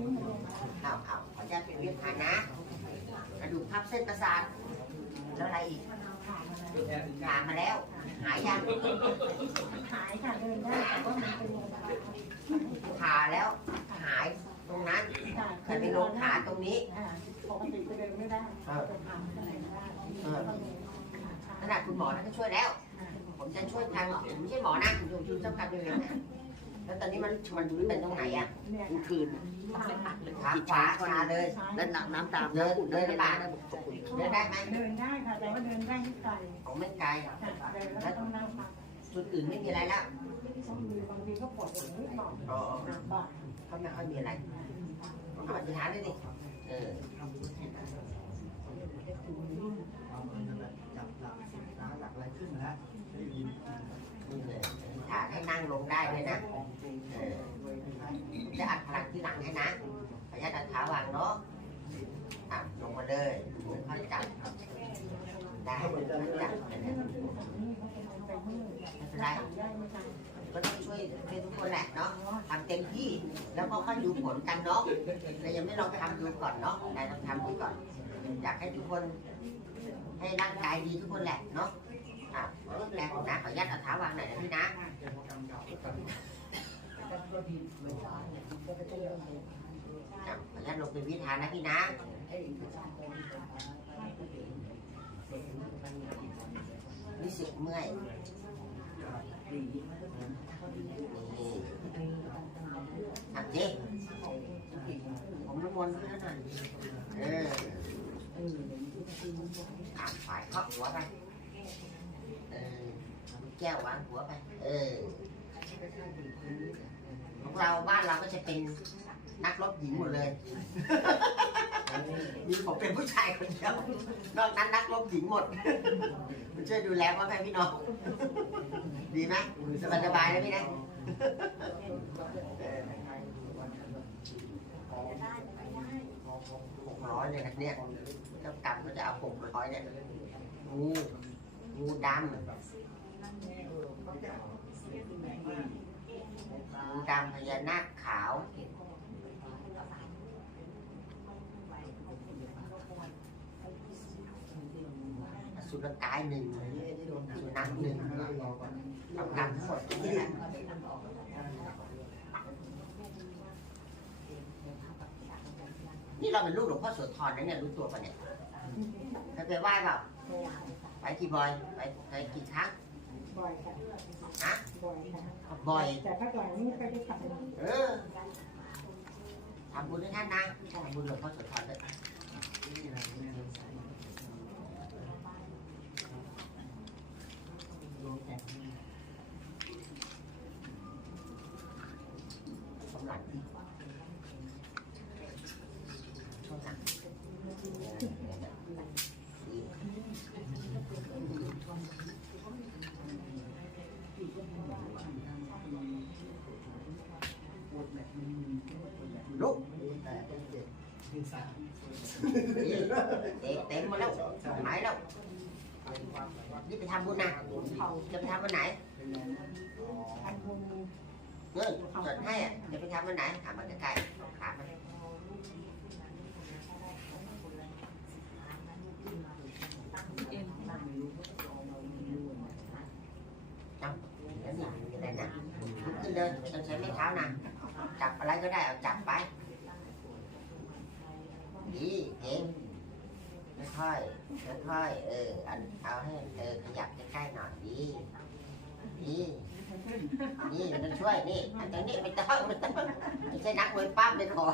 นี้มาลงเอาเอาขออนุญาตเป็นวิทานนะกระดูกทับเส้นประสาทแล้วอะไรอีกขามาแล้ว หายยังหายค่ะเดินได้แต่ว่ามันเป็นขาแล้วหายตรงนั้นแต่ไปลงขาตรงนี้ปกติจะเดินไม่ได้จะทำอะไรไม่ได้ขนาดคุณหมอนะก็ช่วยแล้ว ผมจะช่วยทางผมไม่ใช่หมอนะคุณชูเจ้ากรรมนายเวรนะ แล้วตอนนี้มันมันเป็นตรงไหนอะเนี่ยกลางคืนขาขวาชาเลยแล้วน้ำน้ำตามเดินเดินได้ปะเดินได้ไหมเดินได้ค่ะแต่ว่าเดินได้ไม่ไกลผมไม่ไกลค่ะเดินแล้วต้องนั่งพักจุดอื่นไม่มีอะไรแล้วต้องมีบางทีก็ปวดอย่างนี้ก่อนบ่ายก็ไม่ค่อยมีอะไรเอาอธิษฐานเลยดิเออจับหลักนะหลักอะไรขึ้นนะได้ยินนี่เลยอธิษฐานให้นั่งลงได้ด้วยนะเออจะ อัดพลังที่หลังให้นะขออนุญาตัดขาวางเนาะอะลงมาเลยค่อยจับได้จับไปเลยนี่เขาเป็นไปมืดไม่เป็นไรได้ไม่ทันก็ต้องช่วยช่วยทุกคนแหละเนาะทำเต็มที่แล้วก็ค่อยดูผลกันเนาะเรายังไม่ลองทำดูก่อนเนาะนายลองทำดูก่อน อยากให้ทุกคนให้ร่างกายดีทุกคนแหละเนาะอะแรงของนะขออนุญาตเอาเท้าวางหน่อยนะพี่นะ อะขออนุญาตลงเป็นวิธานนะพี่นะรู้สึกเมื่อยนี่ทำดิผมน้ำมนต์ขึ้นแล้วหน่อยเอออ่าฝ่ายเคาะหัวไปเออแก้ววางหัวไป เออ ของเราบ้านเราก็จะเป็นนักรบหญิงหมดเลย มีผมเป็นผู้ชายคนเดียวนอกนั้นนักรบหญิงหมด มันช่วยดูแลพ่อแม่พี่น้อง ดีไหมสบายสบายเลยพี่นะเออหกร้อยเลยนะเนี่ยเจ้ากรรมก็จะเอาหกร้อยเนี่ยงูงูดำ งูดำพญานาคขาว สุรกายหนึ่งสุนัขหนึ่งกำลังสดนี่แหละนี่เราเป็นลูกหลวงพ่อโสธรนะเนี่ยรู้ตัวปะเนี่ยเคยไปไหว้เปล่าไปกี่บ่อยไปไปกี่ครั้ง บ่อยค่ะฮะบ่อยค่ะบ่อย แต่ถ้าก่อนนี้ก็ได้ทำเออทำบุญให้ท่านนะทำบุญหลวงพ่อโสธรด้วยช่วงหลังช่วงหลังดีลุก แต่เจ็ ดที่สามเต็มมหมาแล้วหายแล้วนี่ไปทำบุญนะจะไปทำวันไหนเงินเงินให้อะจะไปทำวันไหนถามมันใกล้ๆถามมันจับแล้วนี่มีอะไรนะลุกขึ้นเลยไม่ต้องใช้ไม้เท้าจับอะไรก็ได้เอาจับไป ดีเก่งค่อยๆค่อยๆเอออันเอาให้เออขยับใกล้ๆหน่อยดีดีนี่มันช่วยนี่อันนี้ไม่ต้องไม่ต้องไม่ใช่นักมวยปั้มเลยขอ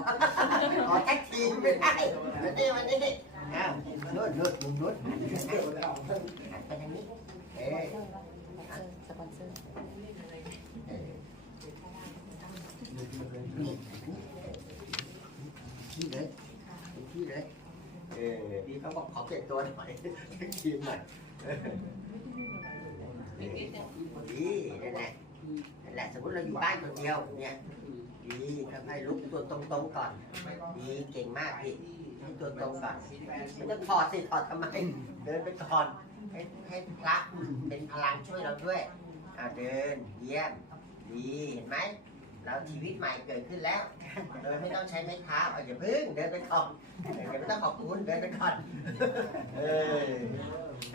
ขอแท็กทีมไม่ได้เดี๋ยวนี่มันนี่อ้าวนุ่นนุ่นนุ่นนุ่นหันไปทางนี้เออ สปอนเซอร์ เออนี่ที่เลยที่เลยเออดีเขา บอกขอเปลี่ยนตัวหน่อยทีมหน่อยดีนั่นแหละนั่นแหละสมมติเราอยู่บ้านคนเดียวเนี่ยดีค่อยๆลุกตัวตรงๆก่อนดีเก่งมากพี่ให้ตัวตรงก่อนไม่ต้องถอดสิถอดทำไมเดินไปก่อนให้ให้พระเป็นพลังช่วยเราด้วยอ่าเดินเยี่ยมดีเห็นไหม แล้วชีวิตใหม่เกิดขึ้นแล้ว โดยไม่ต้องใช้ไม้เท้าเอาอย่าพึ่งเดินไปก่อนเดี๋ยวไม่ต้องขอบคุณเดินไปก่อนเออ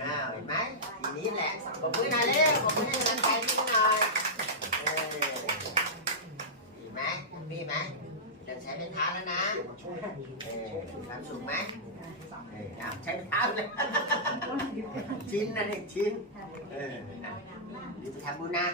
อ้าวเห็นไหมทีนี้แหละขอบคุณหน่อยเร็วขอบคุณให้กำลังใจพี่หน่อยเออดีไหมพี่ไหมเดินใช้ไม้เท้าแล้วนะเออความสุขไหมเออใช้ไม้เท้าเลยชิ้นนะเด็กชิ้นเอออะรีบไปทำบุญนะ